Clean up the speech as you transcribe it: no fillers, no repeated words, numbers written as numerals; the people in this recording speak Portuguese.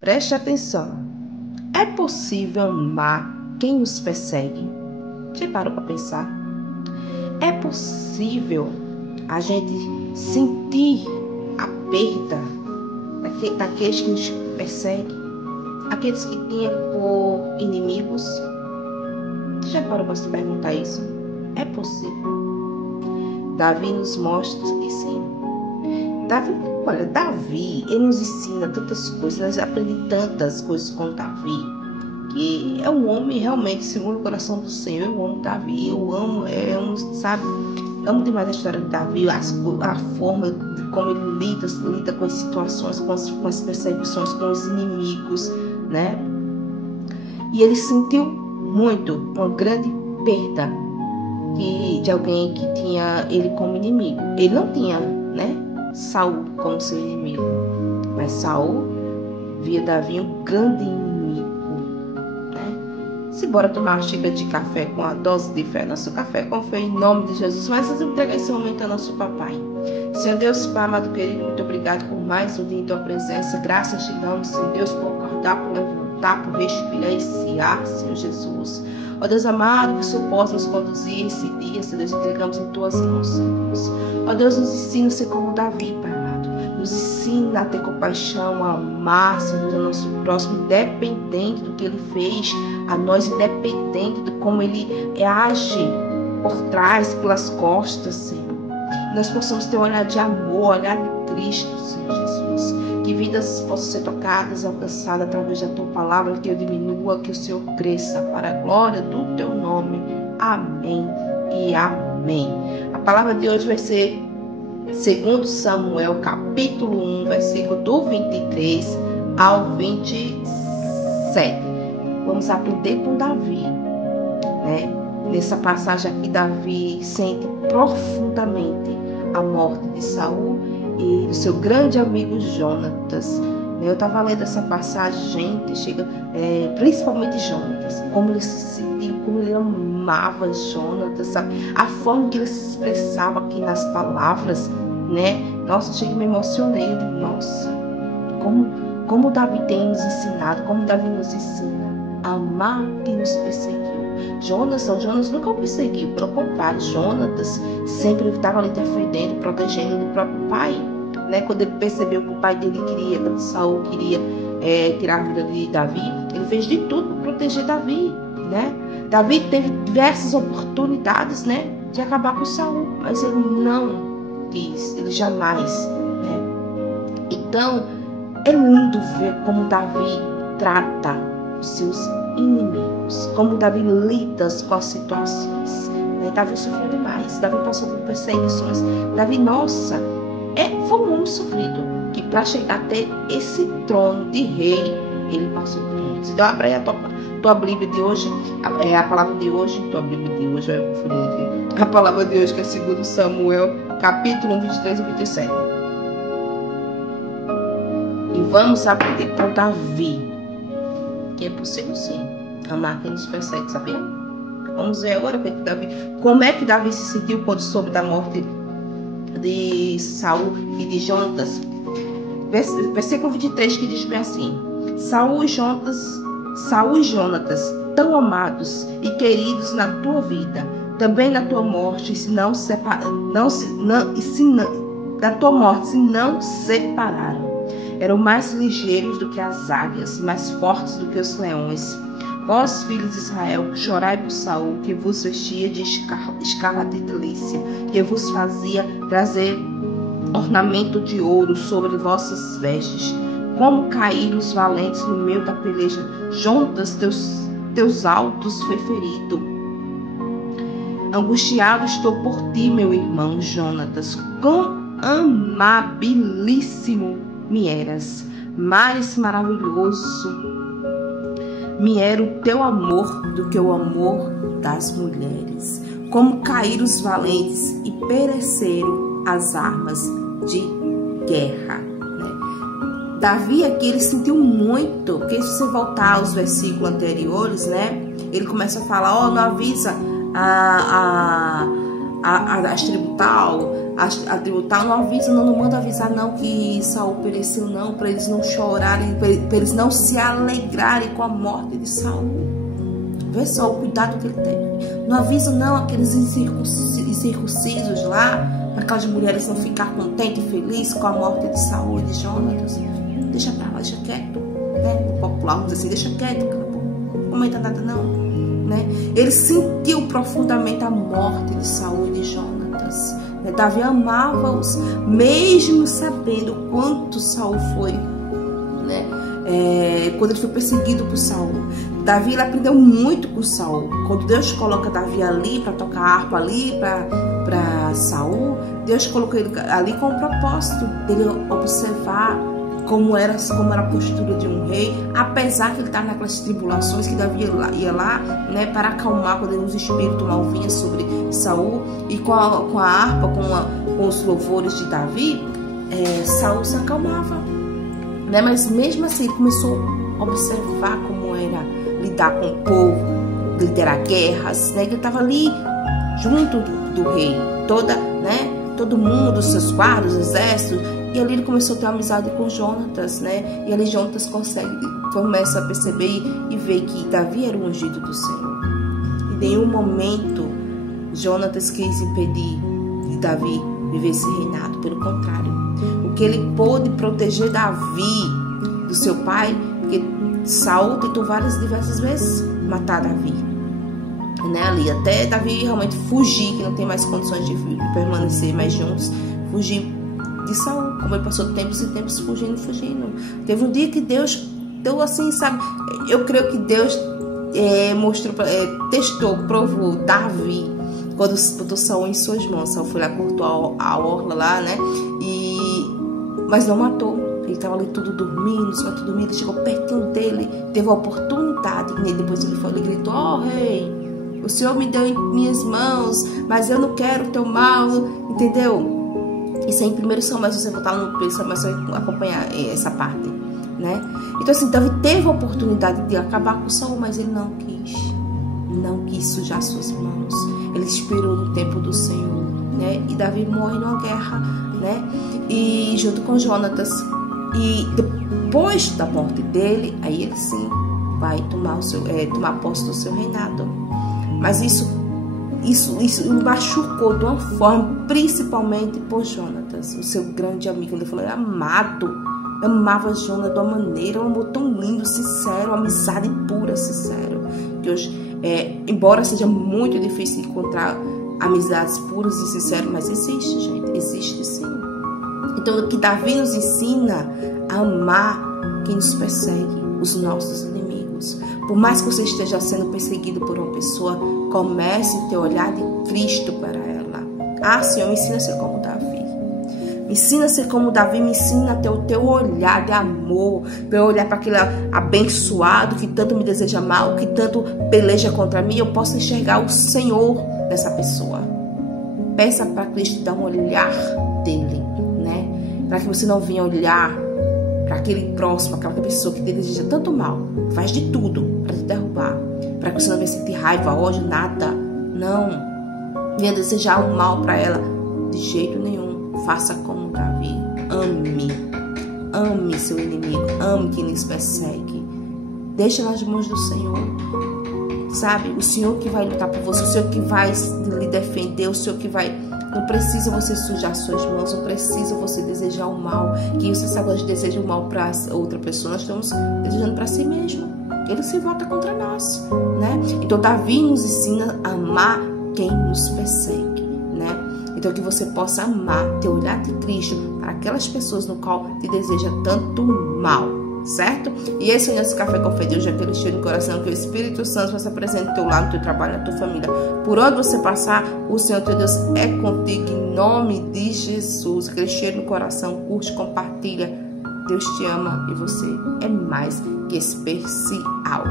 Preste atenção. É possível amar quem nos persegue? Você parou para pensar? É possível a gente sentir a perda daqueles que nos perseguem? Aqueles que tinham por inimigos? Você já parou para se perguntar isso? É possível. Davi nos mostra que sim. Davi, ele nos ensina tantas coisas, nós aprendemos tantas coisas com Davi, que é um homem realmente segundo o coração do Senhor. Eu amo Davi, eu amo demais a história de Davi, a forma de como ele lida com as situações, com as perseguições, com os inimigos, né? E ele sentiu muito, uma grande perda de alguém que tinha ele como inimigo. Ele não tinha, né, Saul como seu inimigo, mas Saul via Davi um grande inimigo, né? Se bora tomar uma xícara de café com a dose de fé, nosso café com fé em nome de Jesus, mas vamos entregar esse momento ao nosso papai. Senhor Deus, Pai amado querido, muito obrigado por mais um dia em tua presença. Graças te damos, Senhor Deus, por acordar, por levantar, por respirar esse ar, Senhor Jesus. Ó Deus amado, que o Senhor possa nos conduzir esse dia, Senhor Deus, entregamos em tuas mãos, Senhor Deus. Ó Deus, nos ensina a ser como Davi, Pai amado. Nos ensina a ter compaixão, a amar, Senhor Deus, o nosso próximo, independente do que ele fez a nós, independente de como ele age por trás, pelas costas, Senhor. Nós possamos ter um olhar de amor, olhar de Cristo, Senhor Jesus. Que vidas possam ser tocadas, alcançadas através da tua palavra, que eu diminua, que o Senhor cresça para a glória do teu nome. Amém e amém. A palavra de hoje vai ser 2 Samuel, capítulo 1, versículo do 23 ao 27. Vamos aprender com Davi, né? Nessa passagem aqui, Davi sente profundamente a morte de Saul e do seu grande amigo Jonatas. Eu estava lendo essa passagem, gente, principalmente Jonatas, como ele se sentiu, como ele amava Jonatas, sabe? A forma que ele se expressava aqui nas palavras, né? Nossa, chega, me emocionei. Nossa, como Davi tem nos ensinado, como Davi nos ensina a amar quem nos perseguiu. Jonas nunca o perseguiu, pelo contrário, Jonatas sempre estava ali defendendo, protegendo do próprio pai, né? Quando ele percebeu que o pai dele quando Saul queria tirar a vida de Davi, ele fez de tudo para proteger Davi, né? Davi teve diversas oportunidades, né, de acabar com Saul, mas ele não quis, ele jamais, né? Então, é lindo ver como Davi trata os seus inimigos, como Davi lida com as situações, né? Davi sofreu demais, Davi passou por perseguições. Davi, nossa, foi um homem sofrido, que para chegar até esse trono de rei, ele passou por isso. Então, abre aí a tua Bíblia de hoje, a palavra de hoje, a palavra de hoje que é 2 Samuel, capítulo 1, 23 e 27. E vamos aprender com Davi, que é possível sim amar quem nos persegue, sabia? Vamos ver agora como é que Davi se sentiu quando soube da morte de Saul e de Jonatas. Versículo 23, que diz bem assim: Saul e Jonatas, tão amados e queridos na tua vida, também na tua morte, se não separaram. Eram mais ligeiros do que as águias, mais fortes do que os leões. Vós, filhos de Israel, chorai por Saul, que vos vestia de escarlate e delícia, que vos fazia trazer ornamento de ouro sobre vossas vestes. Como caíram os valentes no meio da peleja, Jonatas, teus altos foi ferido. Angustiado estou por ti, meu irmão Jonatas, quão amabilíssimo me eras, mais maravilhoso me era o teu amor do que o amor das mulheres. Como caíram os valentes e pereceram as armas de guerra. Davi aqui, ele sentiu muito, porque se você voltar aos versículos anteriores, né, ele começa a falar, não avisa as tribos tal, a tribo tal, não avisa, não manda avisar não que Saul pereceu não, para eles não chorarem, para eles não se alegrarem com a morte de Saul. Vê só o cuidado que ele teve. Não avisa não aqueles incircuncisos lá, para aquelas mulheres não ficar contentes e felizes com a morte de Saul e de Jonatas. Deixa pra lá, deixa quieto, né? O popular, vamos dizer assim, deixa quieto, não comenta nada não, né? Ele sentiu profundamente a morte de Saul e de Jonatas. Né? Davi amava-os, mesmo sabendo quanto Saul foi, né? Quando ele foi perseguido por Saul. Davi, ele aprendeu muito com Saul. Quando Deus coloca Davi ali para tocar harpa ali para Saul, Deus colocou ele ali com o propósito dele observar como era a postura de um rei, apesar que ele estava naquelas tribulações que Davi ia lá, né, para acalmar quando os espíritos mal vinham sobre Saul, e com a harpa, com os louvores de Davi, Saul se acalmava, né? Mas mesmo assim ele começou a observar como era lidar com o povo, liderar guerras, né? Ele estava ali junto do rei, todo mundo, seus guardas, exércitos. E ali ele começou a ter amizade com Jonatas, né? E ali Jonatas começa a perceber e ver que Davi era o ungido do Senhor. Em nenhum momento Jonatas quis impedir que Davi vivesse reinado. Pelo contrário, o que ele pôde proteger Davi do seu pai, porque Saul tentou diversas vezes matar Davi, né? Ali até Davi realmente fugir, que não tem mais condições de permanecer mais juntos, fugir de Saul, como ele passou tempos e tempos fugindo. Teve um dia que Deus deu assim, sabe? Eu creio que Deus testou, provou Davi quando botou Saul em suas mãos. Saul foi lá, cortou a orla lá, né? Mas não matou. Ele estava ali tudo dormindo, ele chegou pertinho dele, teve a oportunidade, e depois ele gritou: "Ó rei, o Senhor me deu em minhas mãos, mas eu não quero o teu mal", entendeu? Isso é em 1 Samuel, se você voltar no 1 Samuel, você vai acompanhar essa parte, né? Então assim, Davi teve a oportunidade de acabar com Saul, mas ele não quis sujar suas mãos. Ele esperou no tempo do Senhor, né? E Davi morre numa guerra, né? E junto com Jonatas. E depois da morte dele, aí ele sim vai tomar posse do seu reinado. Mas isso o machucou de uma forma, principalmente por Jonatas, o seu grande amigo. Ele falou: amava Jonatas de uma maneira, um amor tão lindo, sincero, uma amizade pura, sincero. Que hoje, embora seja muito difícil encontrar amizades puras e sinceras, mas existe, gente, existe sim. Então, o que Davi nos ensina a amar quem nos persegue, os nossos inimigos. Por mais que você esteja sendo perseguido por uma pessoa, comece a ter o olhar de Cristo para ela. Ah, Senhor, me ensina a ser como Davi. Me ensina a ser como Davi, me ensina a ter o teu olhar de amor, para eu olhar para aquele abençoado que tanto me deseja mal, que tanto peleja contra mim, eu posso enxergar o Senhor nessa pessoa. Peça para Cristo dar um olhar dele, né? Para que você não venha olhar para aquele próximo, aquela pessoa que te deseja tanto mal, faz de tudo para te derrubar, para que você não venha sentir raiva, ódio, nada. Não venha desejar o mal para ela, de jeito nenhum. Faça como Davi. Ame seu inimigo, ame quem lhes persegue. Deixa nas mãos do Senhor, sabe? O Senhor que vai lutar por você, o Senhor que vai lhe defender, o Senhor que vai... Não precisa você sujar suas mãos, não precisa você desejar o mal. Que você sabe, nós desejamos o mal para outra pessoa, nós estamos desejando para si mesmo. Ele se volta contra nós, né? Então Davi nos ensina a amar quem nos persegue, né? Então que você possa amar, ter o olhar de Cristo para aquelas pessoas no qual te deseja tanto mal, certo? E esse é o nosso Café com Fé de hoje, aquele cheiro no coração, que o Espírito Santo vai se apresentar no teu lar, no teu trabalho, na tua família. Por onde você passar, o Senhor teu Deus é contigo, em nome de Jesus. Aquele cheiro no coração, curte, compartilha. Deus te ama e você é mais que especial.